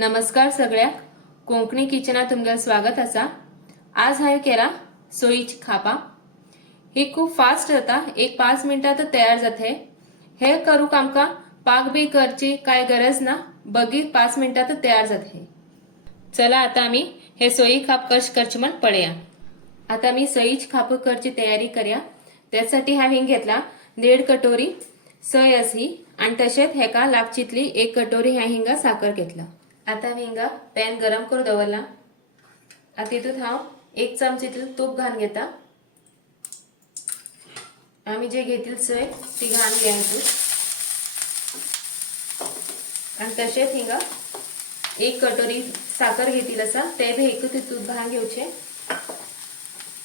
नमस्कार सगळ्याक कोंकणी किचनात तुमगें स्वागत आसा। आज हांवें केला सोयीची खापा। ही खूप फास्ट जाता, एक 5 मिनिटात तयार जाते। हे करूक आमकां पाक बी करची काय गरज ना, बगीत 5 मिनिटात तयार जाते। चला आता आम्ही हे सोयी खाप कश करची म्हण पळया। आता मी सोयीची खाप करची तयारी करया। त्यासाठी हांवें घेतला 1.5 कटोरी सोय असी आणि तशेंच हेका लागचितली 1 कटोरी हांवें हिंगा साखर घेतला। आता हिंगा पॅन गरम करून दवरला। आता तितून हांव 1 चमचेतलं तूप घालून घेता। आम्ही जे घेतली सोय ती घालून घ्यायची आणि तशेंच हिंगा 1 कटोरी साखर घेतली असा ते बी एक तूप घालून घेवचे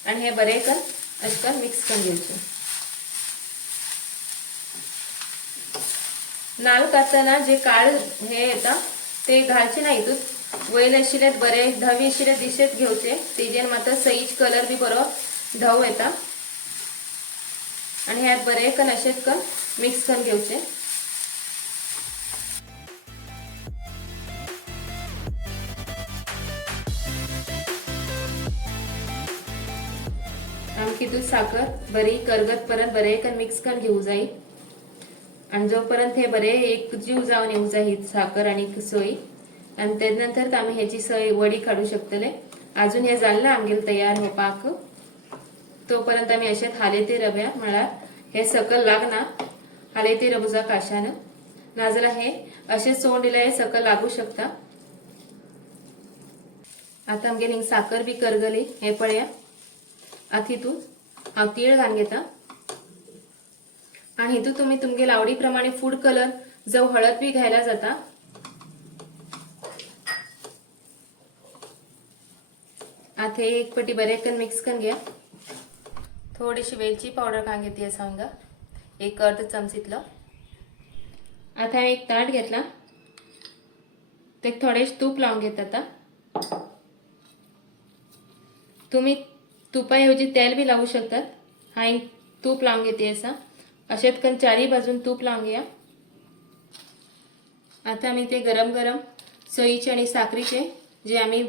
आणि हे बरे करून अशें मिक्स करून घेवचे। नाल्ल काडटना जे काळ हे येता ते घालचे ना, हितून वयल आशिल्ले बरे धवे आशिल्ले दिशेत घेवचे। तेजेर मात्र सईच कलर बी बरो धव येता आणि हे बरे करून अशें करून मिक्स करून घेवचे। आमची हितून साखर बरी करगत परत बरे करून मिक्स करून घेऊ जाई आणि जोपर्यंत हे बरे एक जीव जावन येऊ जाय ही साखर आणि सोय। आणि त्यानंतर आम्ही ह्याची सोय वडी काढू शकतले। अजून हे जाल ना आमगेल तयार हो पाक, तोपर्यंत आम्ही अशेंच हालयते रव्या, म्हळ्यार हे सकल लागना हालयते रबुजा काशान, नाजाल्यार हे अशें सोंड दिल्यार सकल लागू शकता। आता आमगेल हिंग साखर बी करगली हे पळया। आता हितून हांव तीळ घालून घेता आणि हितून तुम्ही तुमगेल आवडी प्रमाणे फूड कलर जावं हळद बी घायला जाता। आता हे एक पटी बरे करून मिक्स करून घ्या। थोडीशी वेलची पावडर घालून घेते सांगा, एक अर्ध चमचीतलं। आता हांवें एक ताट घेतला, ते थोडेशें तूप लावून घेता। आता तुम्ही तुपाऐवजी तेल बी लावू शकतात। हांवें तूप लावून घेते असा, अशेंच करून चारी बाजून तूप लावून घ्या। आता आम्ही ते गरम गरम सोयीचे आणि साखरीचे जे आम्ही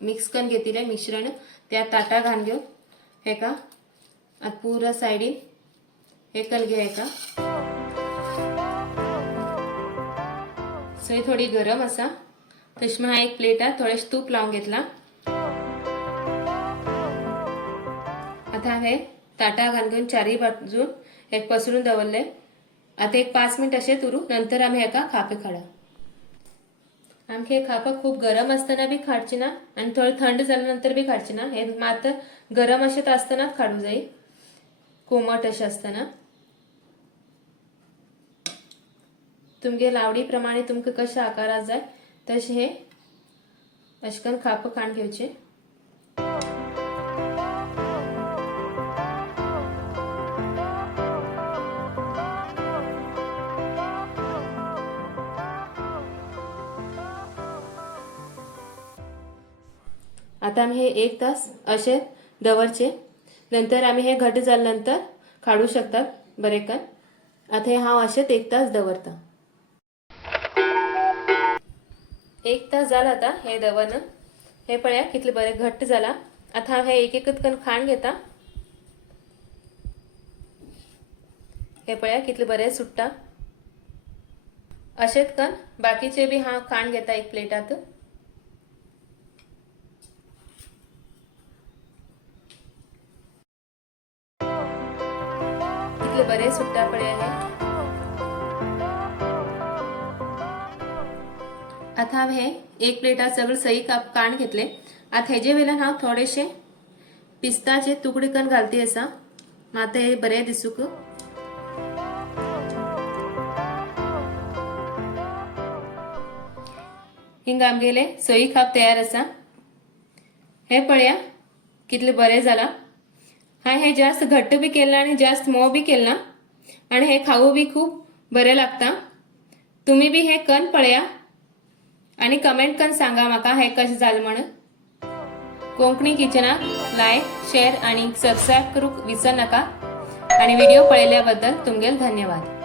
मिक्स करून घेतले मिश्रण त्या ताटा घालून घेऊ। हेका आता पूरा साइडीन हे करून घ्या। हेका सोय थोडी गरम असा, तशी हांवें एक प्लेटात थोडेशें तूप लावून घेतला। आता हांवें ताटा घालून घेवन चारी बाजून एक पसरून दवरले। आता एक 5 मिनिट अशें उरू, नंतर आम्ही हेका खापे काडा। आमचे हे खापा खूप गरम असताना बी काडची ना आणि थोडे थंड झाल्यानंतर बी काडची ना, हे मात्र गरम अशें असतानाच काडू जाय, कोमट अशें असताना। तुमगे आवडी प्रमाणे तुमकां कशा आकारात जाय तशें हे अशें करून खाप काडून घेवचे। आता आम्ही हे 1 तास असे दवरचे, नंतर आम्ही हे घट झाल्यानंतर काढू शकतात बरे कन। आता हे हांव अशेंच 1 तास दवरता। 1 तास झाला आता हे दवरन, हे पळया कितले बरे घट्ट झाला। आता हांव हे एक एक करून खाण घेता। हे पळया कितले बरे सुट्टा। अशेंच करून बाकीचे बी हांव खाण घेता एक प्लेटात। बरे सुट्टा पळया हे। आता हांव हे एक प्लेटात सगळे सई काप काडून घेतले। आता हेजे वेल्यान हांव थोडेशे पिस्ताचे तुकडे करून घालते असा, मात्र हे बरे दिसूक। हिंग आमगेले सोयी खाप तयार असा। हे पळया कितले बरे जाला। हांवें हे जास्त घट्ट बी केला आणि जास्त मोव बी केला आणि हे खाऊ बी खूप बरे लागता। तुम्ही बी हे करून पळया आणि कमेंट करून सांगा म्हाका हे कशें जालें म्हणून। कोंकणी किचनाक लायक, शेअर आणि सबस्क्राइब करूक विसरू नका आणि व्हिडिओ पळयल्या बद्दल तुमगेल धन्यवाद।